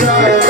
ਕਹਿ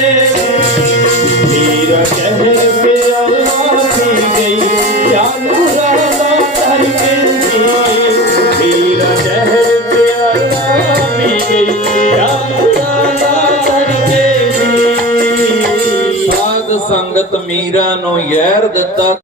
ਸੰਗਤ ਮੀਰਾ ਨੂੰ ਯਾਰ ਦਿੱਤਾ।